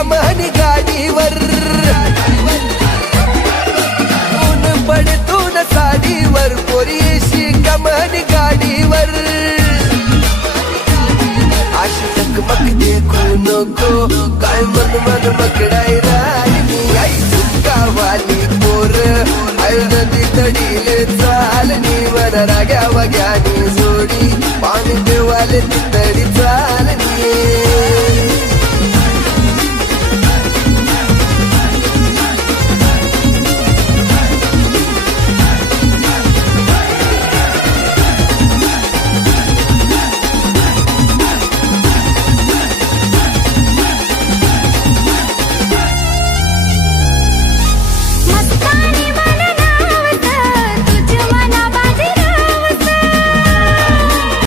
कमानी गाडीवर ऊन पडतून साडीवर पोरीशी कमानी गाडीवर अशी चकमक देखू नको काय मन मन मकडाय राहिली आई सुक्कावाली पोर नदी तडीले चालनी वर राग्या वग्यानी जोडी पाणी देवाले